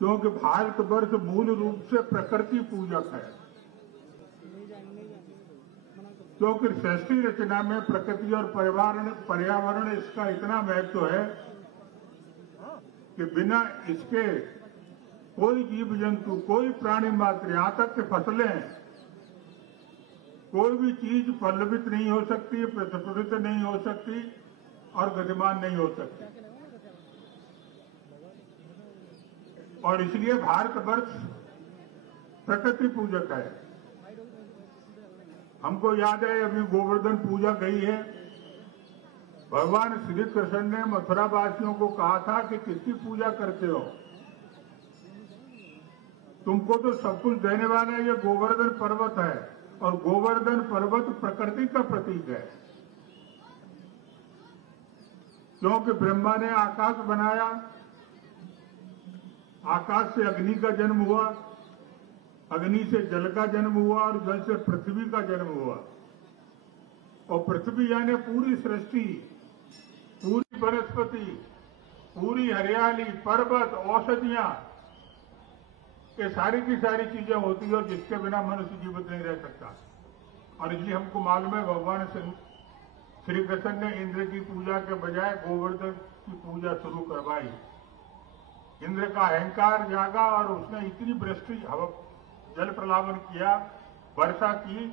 क्योंकि भारतवर्ष मूल रूप से प्रकृति पूजक है। क्योंकि सृष्टि रचना में प्रकृति और पर्यावरण इसका इतना महत्व है कि बिना इसके कोई जीव जंतु, कोई प्राणी मात्र, यहां तक कि फसलें, कोई भी चीज पल्लवित नहीं हो सकती, प्रस्फुटित नहीं हो सकती और गतिमान नहीं हो सकती। और इसलिए भारतवर्ष प्रकृति पूजक है। हमको याद है अभी गोवर्धन पूजा गई है। भगवान श्री कृष्ण ने मथुरा वासियों को कहा था कि किसकी पूजा करते हो, तुमको तो सब कुछ देने वाला ये गोवर्धन पर्वत है। और गोवर्धन पर्वत प्रकृति का प्रतीक है। क्योंकि ब्रह्मा ने आकाश बनाया, आकाश से अग्नि का जन्म हुआ, अग्नि से जल का जन्म हुआ और जल से पृथ्वी का जन्म हुआ। और पृथ्वी यानी पूरी सृष्टि, पूरी वनस्पति, पूरी हरियाली, पर्वत, औषधियां, ये सारी की सारी चीजें होती है और जिसके बिना मनुष्य जीवित नहीं रह सकता। और इसलिए हमको मालूम है भगवान श्री कृष्ण ने इंद्र की पूजा के बजाय गोवर्धन की पूजा शुरू करवाई। इंद्र का अहंकार जागा और उसने इतनी वृष्टि, जल प्रलावन किया, वर्षा की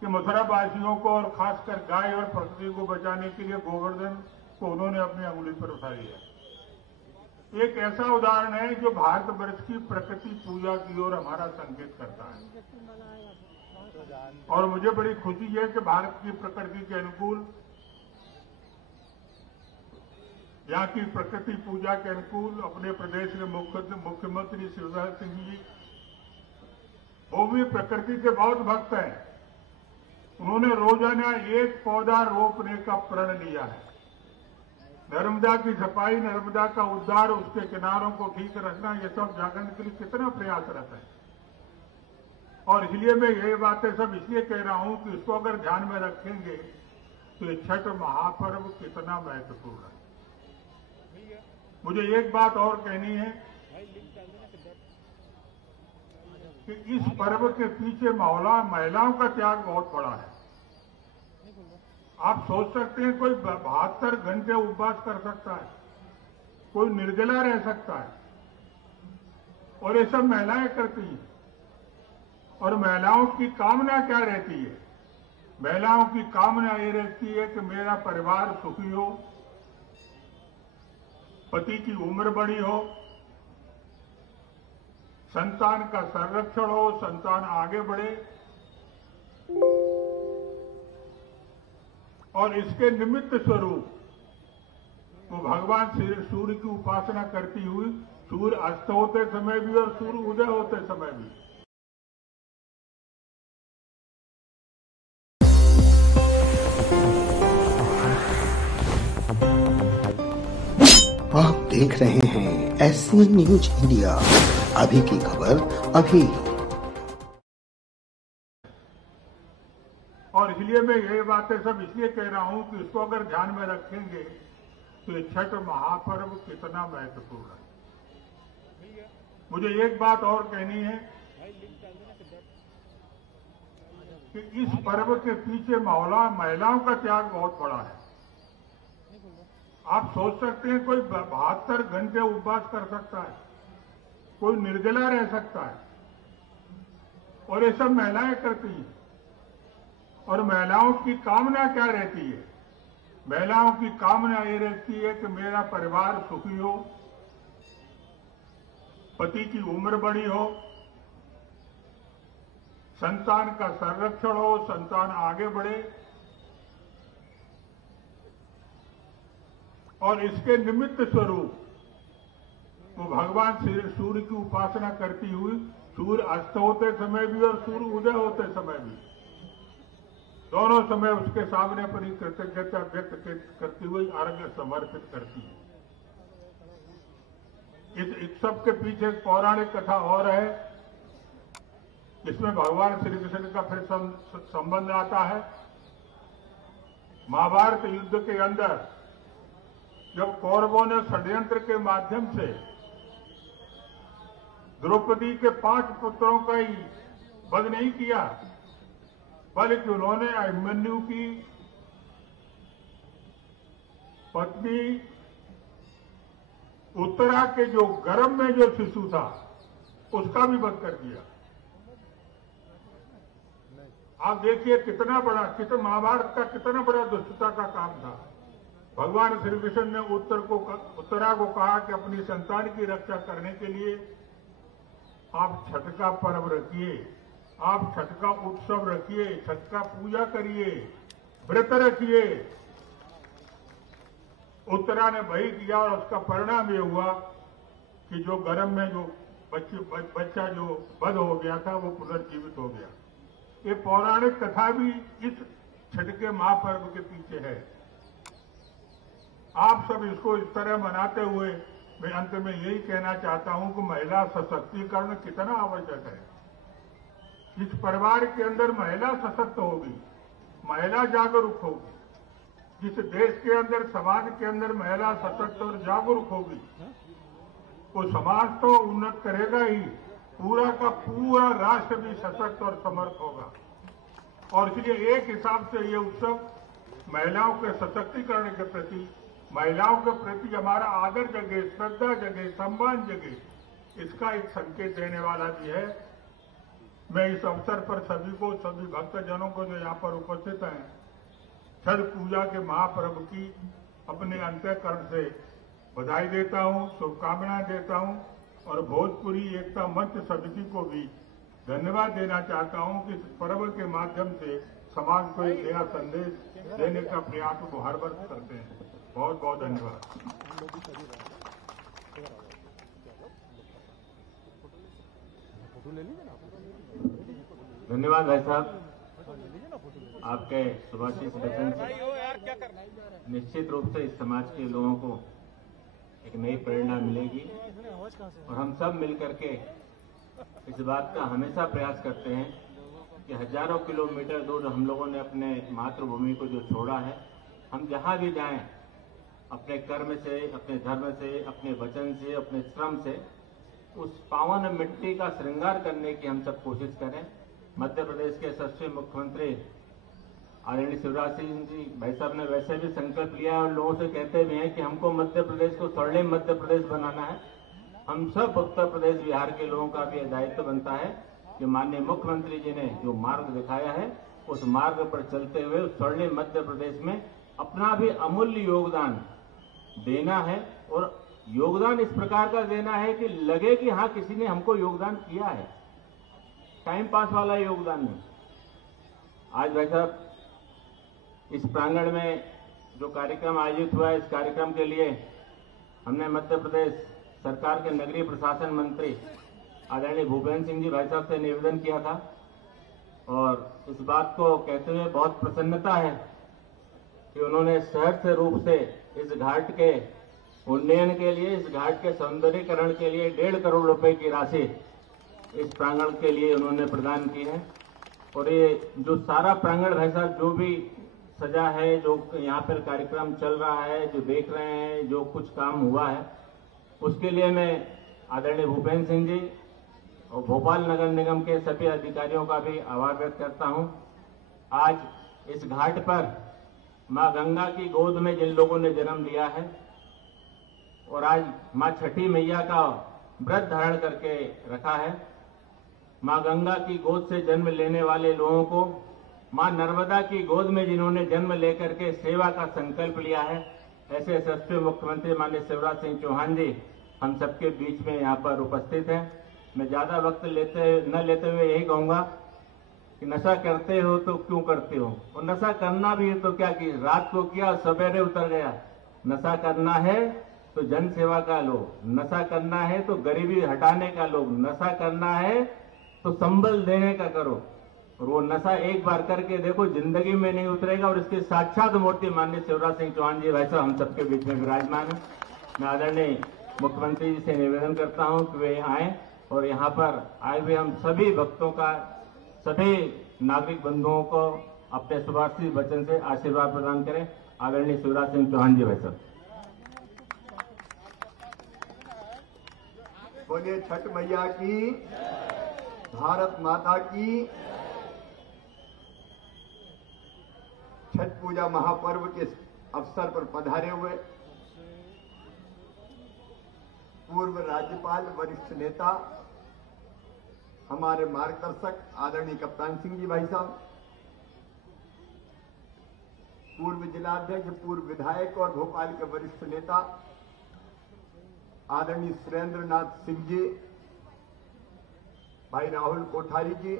कि मथुरा वासियों को और खासकर गाय और प्रकृति को बचाने के लिए गोवर्धन को उन्होंने अपनी अंगुली पर उठा लिया। एक ऐसा उदाहरण है जो भारतवर्ष की प्रकृति पूजा की ओर हमारा संकेत करता है। और मुझे बड़ी खुशी है कि भारत की प्रकृति के अनुकूल, यहाँ की प्रकृति पूजा के अनुकूल अपने प्रदेश के मुख्यमंत्री शिवराज सिंह जी, वो भी प्रकृति के बहुत भक्त हैं। उन्होंने रोजाना एक पौधा रोपने का प्रण लिया है। नर्मदा की सफाई, नर्मदा का उद्धार, उसके किनारों को ठीक रखना, ये सब जागरण के लिए कितना प्रयासरत है। और इसलिए मैं ये बातें सब इसलिए कह रहा हूं कि इसको अगर ध्यान में रखेंगे तो ये छठ महापर्व कितना महत्वपूर्ण है। मुझे एक बात और कहनी है कि इस पर्व के पीछे महिलाओं का त्याग बहुत बड़ा है। आप सोच सकते हैं कोई 72 घंटे उपवास कर सकता है, कोई निर्जला रह सकता है, और ये सब महिलाएं करती हैं। और महिलाओं की कामना क्या रहती है? महिलाओं की कामना ये रहती है कि मेरा परिवार सुखी हो, पति की उम्र बड़ी हो, संतान का संरक्षण हो, संतान आगे बढ़े। और इसके निमित्त स्वरूप वो भगवान सूर्य की उपासना करती हुई, सूर्य अस्त होते समय भी और सूर्य उदय होते समय भी। आप देख रहे हैं SC न्यूज इंडिया, अभी की खबर अभी। और इसलिए मैं ये बातें सब इसलिए कह रहा हूं कि इसको अगर ध्यान में रखेंगे तो ये छठ महापर्व कितना महत्वपूर्ण है। मुझे एक बात और कहनी है कि इस पर्व के पीछे महिलाओं का त्याग बहुत बड़ा है। आप सोच सकते हैं कोई 72 घंटे उपवास कर सकता है, कोई निर्जला रह सकता है, और ये सब महिलाएं करती हैं। और महिलाओं की कामना क्या रहती है? महिलाओं की कामना ये रहती है कि मेरा परिवार सुखी हो, पति की उम्र बड़ी हो, संतान का संरक्षण हो, संतान आगे बढ़े। और इसके निमित्त स्वरूप वो भगवान सूर्य की उपासना करती हुई, सूर्य अस्त होते समय भी और सूर्य उदय होते समय भी, दोनों समय उसके सामने अपनी कृतज्ञता व्यक्त करती हुई अर्घ्य समर्पित करती है। इस सब के पीछे एक पौराणिक कथा और है, इसमें भगवान श्री कृष्ण का फिर संबंध आता है। महाभारत युद्ध के अंदर जब कौरवों ने षड्यंत्र के माध्यम से द्रौपदी के 5 पुत्रों का ही वध नहीं किया, बल्कि उन्होंने अभिमन्यु की पत्नी उत्तरा के जो गर्भ में जो शिशु था उसका भी वध कर दिया। आप देखिए कितना महाभारत का कितना बड़ा दुष्टता का काम था। भगवान श्री कृष्ण ने उत्तरा को कहा कि अपनी संतान की रक्षा करने के लिए आप छठ का पर्व रखिए, आप छठ का उत्सव रखिए, छठ का पूजा करिए, व्रत रखिए। उत्तरा ने वही किया और उसका परिणाम ये हुआ कि जो गर्भ में जो बच्चा जो वध हो गया था वो पुनर्जीवित हो गया। ये पौराणिक कथा भी इस छठ के महापर्व के पीछे है। आप सब इसको इस तरह मनाते हुए मैं अंत में यही कहना चाहता हूं कि महिला सशक्तिकरण कितना आवश्यक है। जिस परिवार के अंदर महिला सशक्त होगी, महिला जागरूक होगी, जिस देश के अंदर समाज के अंदर महिला सशक्त और जागरूक होगी, वो समाज तो उन्नत करेगा ही, पूरा का पूरा राष्ट्र भी सशक्त और समर्थ होगा। और इसलिए एक हिसाब से ये उत्सव महिलाओं के सशक्तिकरण के प्रति, महिलाओं के प्रति हमारा आदर जगे, श्रद्धा जगे, सम्मान जगे, इसका एक संकेत देने वाला भी है। मैं इस अवसर पर सभी भक्तजनों को जो यहाँ पर उपस्थित हैं, छठ पूजा के महापर्व की अपने अंतःकरण से बधाई देता हूँ, शुभकामनाएं देता हूँ और भोजपुरी एकता मंच समिति को भी धन्यवाद देना चाहता हूँ कि इस पर्व के माध्यम से समाज को एक नया संदेश देने का प्रयास को हर वर्ष करते हैं। बहुत बहुत धन्यवाद। धन्यवाद भाई साहब, आपके सुभाषित वचन से निश्चित रूप से इस समाज के लोगों को एक नई प्रेरणा मिलेगी और हम सब मिलकर के इस बात का हमेशा प्रयास करते हैं कि हजारों किलोमीटर दूर हम लोगों ने अपने मातृभूमि को जो छोड़ा है, हम जहां भी जाएं अपने कर्म से, अपने धर्म से, अपने वचन से, अपने श्रम से उस पावन मिट्टी का श्रृंगार करने की हम सब कोशिश करें। मध्य प्रदेश के यशस्वी मुख्यमंत्री आदरणीय शिवराज सिंह जी भाई साहब ने वैसे भी संकल्प लिया है और लोगों से कहते भी हैं कि हमको मध्य प्रदेश को स्वर्णिम मध्य प्रदेश बनाना है। हम सब उत्तर प्रदेश बिहार के लोगों का भी दायित्व बनता है कि माननीय मुख्यमंत्री जी ने जो मार्ग दिखाया है उस मार्ग पर चलते हुए उस स्वर्णिम मध्य प्रदेश में अपना भी अमूल्य योगदान देना है। और योगदान इस प्रकार का देना है कि लगे कि हाँ किसी ने हमको योगदान किया है, टाइम पास वाला योगदान नहीं। आज भाई साहब इस प्रांगण में जो कार्यक्रम आयोजित हुआ है, इस कार्यक्रम के लिए हमने मध्य प्रदेश सरकार के नगरीय प्रशासन मंत्री आदरणीय भूपेंद्र सिंह जी भाई साहब से निवेदन किया था और इस बात को कहते हुए बहुत प्रसन्नता है कि उन्होंने सहर्ष रूप से इस घाट के उन्नयन के लिए, इस घाट के सौंदर्यीकरण के लिए 1.5 करोड़ रुपए की राशि इस प्रांगण के लिए उन्होंने प्रदान की है। और ये जो सारा प्रांगण भाई साहब जो भी सजा है, जो यहाँ पर कार्यक्रम चल रहा है, जो देख रहे हैं, जो कुछ काम हुआ है, उसके लिए मैं आदरणीय भूपेंद्र सिंह जी और भोपाल नगर निगम के सभी अधिकारियों का भी आभार व्यक्त करता हूँ। आज इस घाट पर माँ गंगा की गोद में जिन लोगों ने जन्म लिया है और आज माँ छठी मैया का व्रत धारण करके रखा है, माँ गंगा की गोद से जन्म लेने वाले लोगों को माँ नर्मदा की गोद में जिन्होंने जन्म लेकर के सेवा का संकल्प लिया है, ऐसे यशस्वी मुख्यमंत्री माननीय शिवराज सिंह चौहान जी हम सबके बीच में यहाँ पर उपस्थित हैं। मैं ज्यादा वक्त न लेते हुए यही कहूंगा कि नशा करते हो तो क्यों करते हो, और नशा करना भी है तो क्या कि रात को किया सवेरे उतर गया। नशा करना है तो जन सेवा का लो, नशा करना है तो गरीबी हटाने का लो, नशा करना है तो संबल देने का करो। और वो नशा एक बार करके देखो, जिंदगी में नहीं उतरेगा। और इसकी साक्षात मूर्ति माननीय शिवराज सिंह चौहान जी भाई साहब हम सबके बीच में विराजमान है। मैं आदरणीय मुख्यमंत्री जी से निवेदन करता हूं कि वे आए और यहाँ पर आए हुए हम सभी भक्तों का, सभी नागरिक बंधुओं को अपने सुभाषित वचन से आशीर्वाद प्रदान करें। आदरणीय शिवराज सिंह चौहान जी भाई साहब। बोलिए छठ मैया की, भारत माता की। छठ पूजा महापर्व के अवसर पर पधारे हुए पूर्व राज्यपाल, वरिष्ठ नेता, हमारे मार्गदर्शक आदरणीय कप्तान सिंह जी भाई साहब, पूर्व जिलाध्यक्ष, पूर्व विधायक और भोपाल के वरिष्ठ नेता आदरणीय सुरेंद्र नाथ सिंह जी, भाई राहुल कोठारी जी,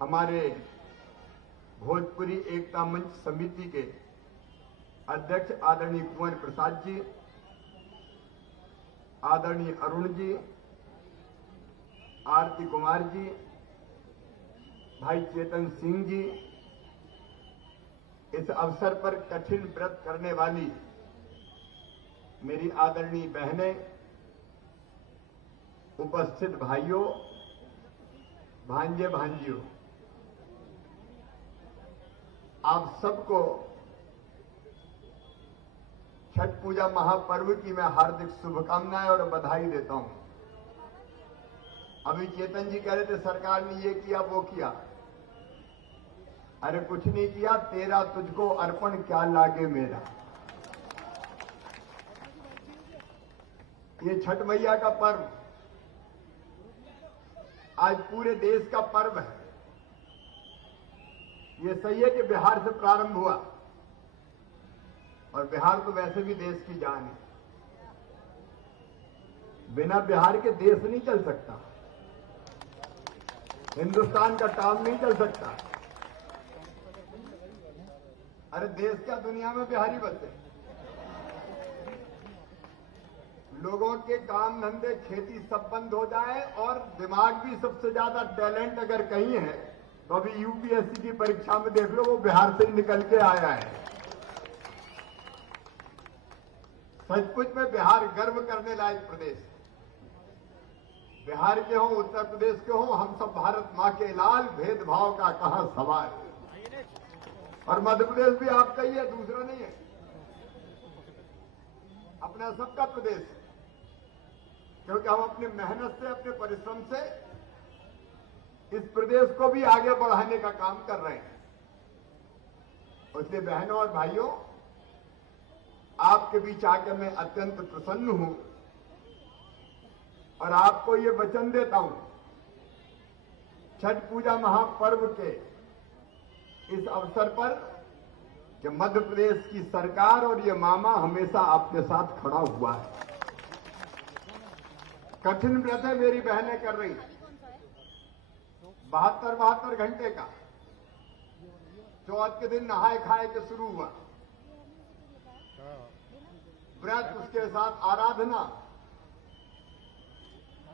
हमारे भोजपुरी एकता मंच समिति के अध्यक्ष आदरणीय कुंवर प्रसाद जी, आदरणीय अरुण जी, आरती कुमार जी, भाई चेतन सिंह जी, इस अवसर पर कठिन व्रत करने वाली मेरी आदरणीय बहनें, उपस्थित भाइयों, भांजे भांजियों, आप सबको छठ पूजा महापर्व की मैं हार्दिक शुभकामनाएं और बधाई देता हूं। अभी चेतन जी कह रहे थे सरकार ने ये किया वो किया, अरे कुछ नहीं किया, तेरा तुझको अर्पण क्या लागे मेरा। ये छठ मैया का पर्व आज पूरे देश का पर्व है। ये सही है कि बिहार से प्रारंभ हुआ, और बिहार तो वैसे भी देश की जान है। बिना बिहार के देश नहीं चल सकता, हिंदुस्तान का काम नहीं चल सकता। अरे देश क्या, दुनिया में बिहारी बसे। लोगों के काम धंधे, खेती सब बंद हो जाए, और दिमाग भी सबसे ज्यादा टैलेंट अगर कहीं है तो अभी यूपीएससी की परीक्षा में देख लो, वो बिहार से ही निकल के आया है। सचमुच में बिहार गर्व करने लायक प्रदेश है। बिहार के हो, उत्तर प्रदेश के हो, हम सब भारत मां के लाल, भेदभाव का कहां सवाल। और मध्य प्रदेश भी आपका ही है, दूसरा नहीं है, अपना सबका प्रदेश है। क्योंकि हम अपनी मेहनत से, अपने परिश्रम से इस प्रदेश को भी आगे बढ़ाने का काम कर रहे हैं। इसलिए बहनों और भाइयों, आपके बीच आकर मैं अत्यंत प्रसन्न हूं, और आपको ये वचन देता हूं, छठ पूजा महापर्व के इस अवसर पर कि मध्य प्रदेश की सरकार और ये मामा हमेशा आपके साथ खड़ा हुआ है। कठिन व्रत है मेरी बहनें कर रही, 72 घंटे का। चौथ के दिन नहाए खाए के शुरू हुआ व्रत, उसके साथ आराधना,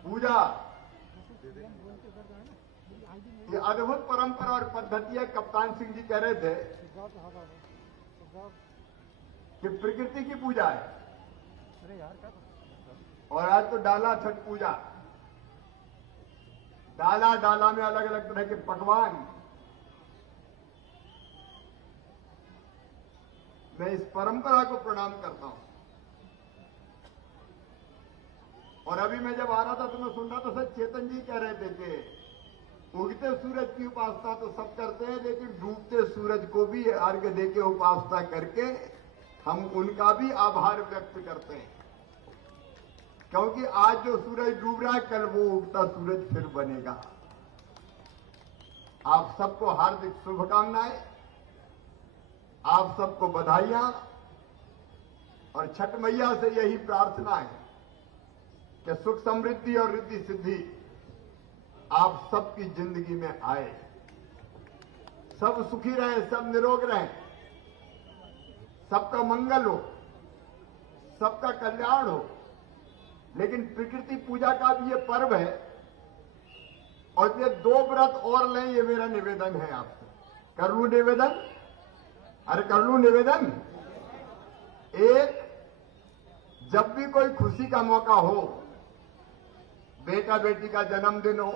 पूजा। ये अद्भुत परंपरा और पद्धति है। कप्तान सिंह जी कह रहे थे कि प्रकृति की पूजा है, और आज तो डाला छठ पूजा। डाला डाला में अलग अलग तरह के पकवान। मैं इस परंपरा को प्रणाम करता हूं। और अभी मैं जब आ रहा था तो मैं सुन रहा था, सर चेतन जी कह रहे थे कि उगते सूरज की उपासना तो सब करते हैं, लेकिन डूबते सूरज को भी अर्घ्य देके उपासना करके हम उनका भी आभार व्यक्त करते हैं। क्योंकि आज जो सूरज डूब रहा है, कल वो उगता सूरज फिर बनेगा। आप सबको हार्दिक शुभकामनाएं, आप सबको बधाइयां, और छठ मैया से यही प्रार्थना है कि सुख समृद्धि और रिद्धि सिद्धि आप सबकी जिंदगी में आए। सब सुखी रहे, सब निरोग रहे, सबका मंगल हो, सबका कल्याण हो। लेकिन प्रकृति पूजा का भी ये पर्व है, और ये 2 व्रत और लें, ये मेरा निवेदन है आपसे। कर लूं निवेदन? अरे कर लूं निवेदन? एक, जब भी कोई खुशी का मौका हो, बेटा बेटी का जन्मदिन हो,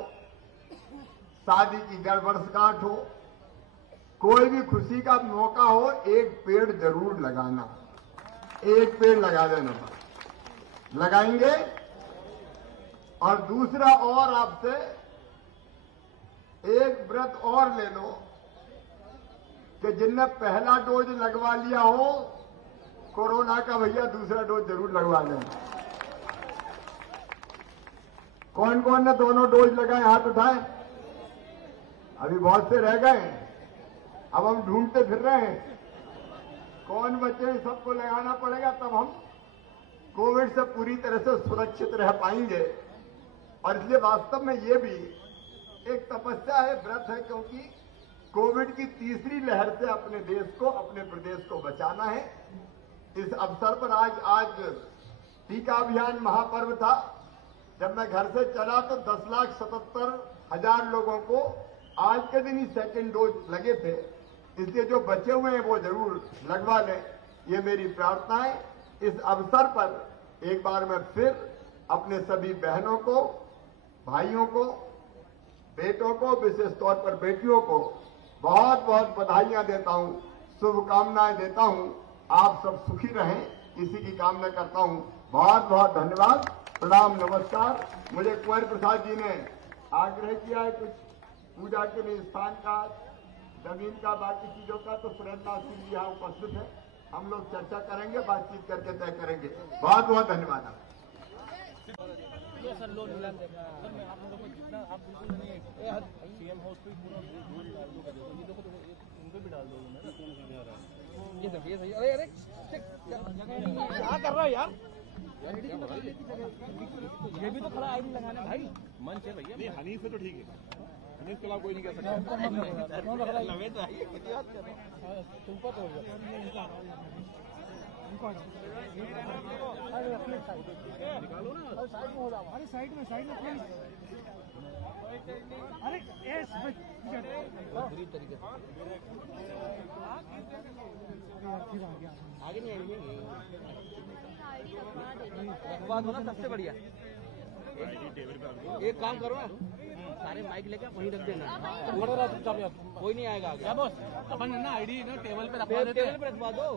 शादी की वर्षगांठ हो, कोई भी खुशी का मौका हो, एक पेड़ जरूर लगाना। एक पेड़ लगा देना। लगाएंगे। और दूसरा और आपसे एक व्रत और ले लो कि जिनने पहला डोज लगवा लिया हो कोरोना का, भैया दूसरा डोज जरूर लगवा लें। कौन कौन ने दोनों डोज लगाए, हाथ उठाएं। अभी बहुत से रह गए, अब हम ढूंढते फिर रहे हैं कौन बचे। सबको लगाना पड़ेगा, तब हम कोविड से पूरी तरह से सुरक्षित रह पाएंगे। और इसलिए वास्तव में ये भी एक तपस्या है, व्रत है, क्योंकि कोविड की तीसरी लहर से अपने देश को, अपने प्रदेश को बचाना है। इस अवसर पर आज टीका अभियान महापर्व था। जब मैं घर से चला तो 10,77,000 लोगों को आज के दिन ही सेकेंड डोज लगे थे। इसलिए जो बचे हुए हैं वो जरूर लगवा लें, ये मेरी प्रार्थना है। इस अवसर पर एक बार मैं फिर अपने सभी बहनों को, भाइयों को, बेटों को, विशेष तौर पर बेटियों को बहुत बहुत बधाइयां देता हूं, शुभकामनाएं देता हूं। आप सब सुखी रहें, इसी की कामना करता हूं। बहुत बहुत धन्यवाद, प्रणाम, नमस्कार। मुझे कुंवर प्रसाद जी ने आग्रह किया है कुछ पूजा के लिए स्थान का, जमीन का, बाकी चीजों का, तो सुरेंद्र सिंह जी यहाँ उपस्थित है। हम लोग चर्चा करेंगे, बातचीत करके तय करेंगे। बहुत बहुत धन्यवाद। सर लोन मिला सर, मैं आप लोगों को जितना आप बिल्कुल नहीं सीएम हाउस पे पूरा गोल डाल दो, ये देखो तो उनको भी डाल दो ना। ये देखिए सही। अरे अरे क्या कर रहा है यार, ये भी तो खड़ा आईडी लगाने भाई, मन से भैया। नहीं हनीफ से तो ठीक है, हनीफ के खिलाफ कोई नहीं कह सकता। लगे तो आइए, कितनी बात कर रहा है तुम पर तो निकालो ना, साइड में हो जाओ। अरे साइड में प्लीज। अरे बुरी तरीके से आगे नहीं आएंगे, रखवा दो ना, सबसे बढ़िया। एक काम करो ना, सारे माइक लेके वहीं रख देना, कोई नहीं आएगा आगे। अपन ना आईडी ना टेबल पे रखवा दो।